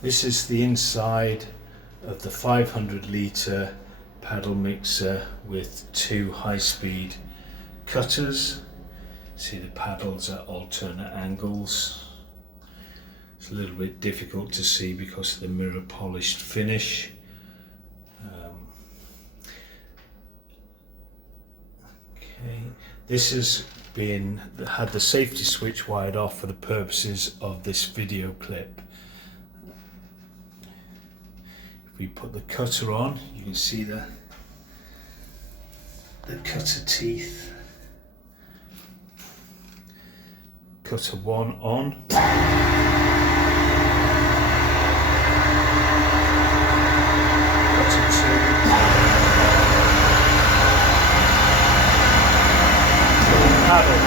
This is the inside of the 500 litre paddle mixer with two high-speed cutters. See the paddles at alternate angles. It's a little bit difficult to see because of the mirror polished finish. Okay, this has had the safety switch wired off for the purposes of this video clip. If we put the cutter on, you can see the cutter teeth. Cutter 1 on. Cutter 2. Paddle.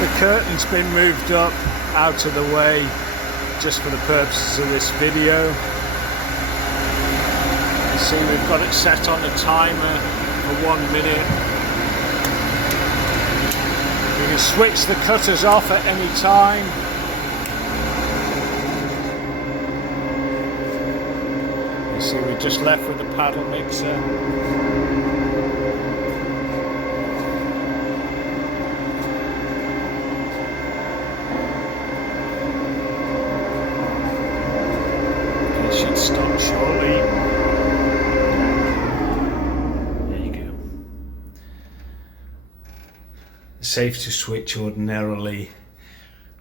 The curtain's been moved up out of the way just for the purposes of this video. You see we've got it set on the timer for 1 minute. You can switch the cutters off at any time. You see we're just left with the paddle mixer. Should stop shortly. There you go. The safety switch ordinarily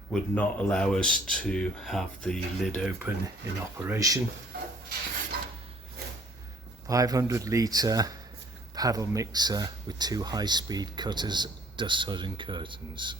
would not allow us to have the lid open in operation. 500 litre paddle mixer with two high-speed cutters, dust hood and curtains.